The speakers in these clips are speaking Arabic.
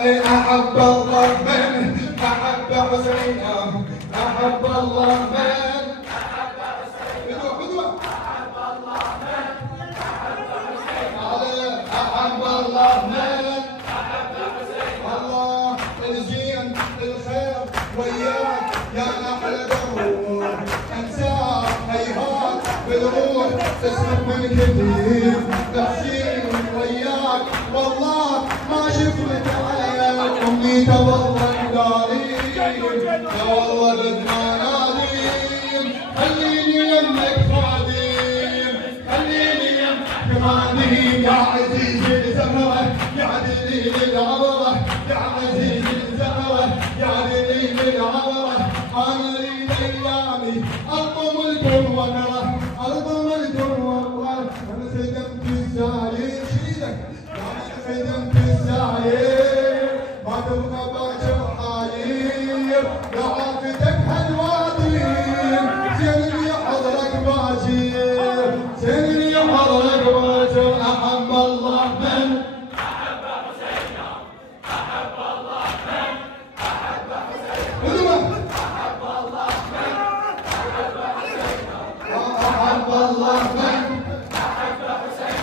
أحب الله من أحب حسين، أحب الله من أحب حسين، بدوة أحب الله من أحب حسين، أحب الله من أحب حسين. الله الزين الخير وياك يا أحلى درور، أنساك هيهات بالروح اسمك من كثير، تحسين وياك والله ما شفت عيال امي تظل داري، يا والله بدنا ناديم خليني يمك خادم، خليني يمك خادم يا عزيز الزهره يا دليل العبره، يا عزيز الزهره يا دليل العبره. انا اريد ايامي الطم الكون ونره، الطم الكون ونره. انا خدمت الزايد شيلك خدمت الزايد ما تبقى باكر حاير، لعافتك هالوادي زين لي حضرك باكر، زين لي حضرك باكر. احب الله من احب حسين، احب الله من احب حسين، احب الله من احب حسين، احب الله من احب حسين.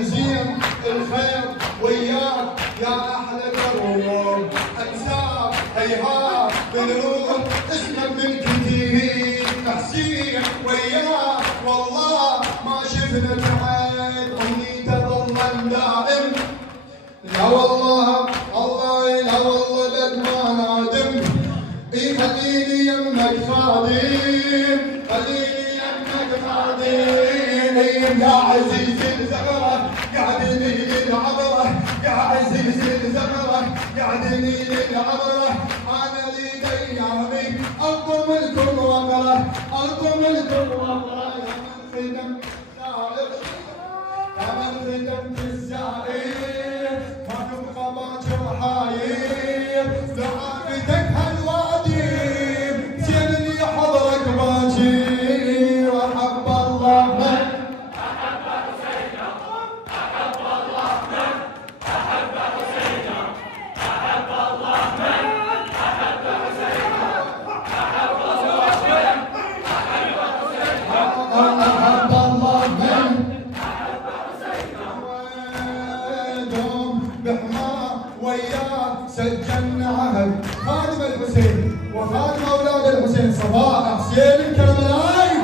الزين الخير وياك يا احلى درور، انساك هيهات بالروح اسمك من كثير، تحسين وياك والله ما شفنا بعيد، امي تظل دائم. لا والله الله لا والله بد ما نادم، خليني يمك خادم، خليني يمك خادم يا عزيز الزهره يا دليل العبره، يا عزيز الزهره يا دليل العبره. انا اريد ايامي الطم الكل وقره، الطم الكل وقره. يا من خدمت الزائر يا من خدمت الزائر ما تبقى باكر حاير، لعافتك هالوادي زين لي حضرك باكر. احب الله من احب حسين، احب الله من احب حسين، احب الله من احب حسين، احب الله من احب حسين، احب الله من احب حسين. دوم بحماه وياه سجلنا عهد، خادم الحسين وخادم اولاد الحسين صباح حسين الكربلائي.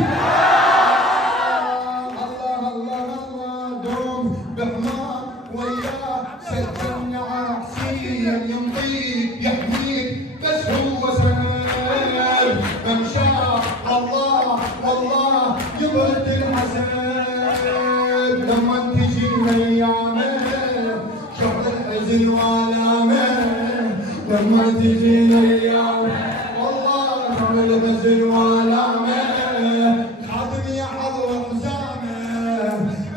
الله الله الله دوم بحماه وياه سجلنا عهد، حسين يمضيك يحميك بس هو سند ممشاه. الله والله يبرد الحسد لما تجينا ايامه شهر الحزن والامه، لما تجينا ايامه والله شهر الحزن والامه. خادم يا حضر حزامه،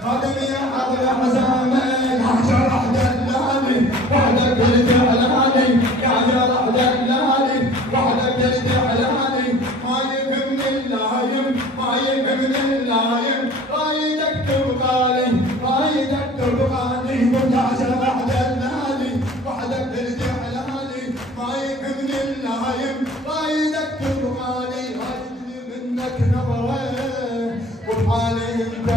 خادم يا حضر حزامه، يا جرح دلالي وحدك الجعلاني، يا جرح دلالي وحدك الجعلاني. ما يفهمني اللايم ما يفهمني اللايم، رايدك تبغالي رايدك تبغالي، ويا جرح دلالي وحدك الجعلاني. ما يفهمني اللايم رايدك تبغالي، رايدني منك نظره وبحالي انت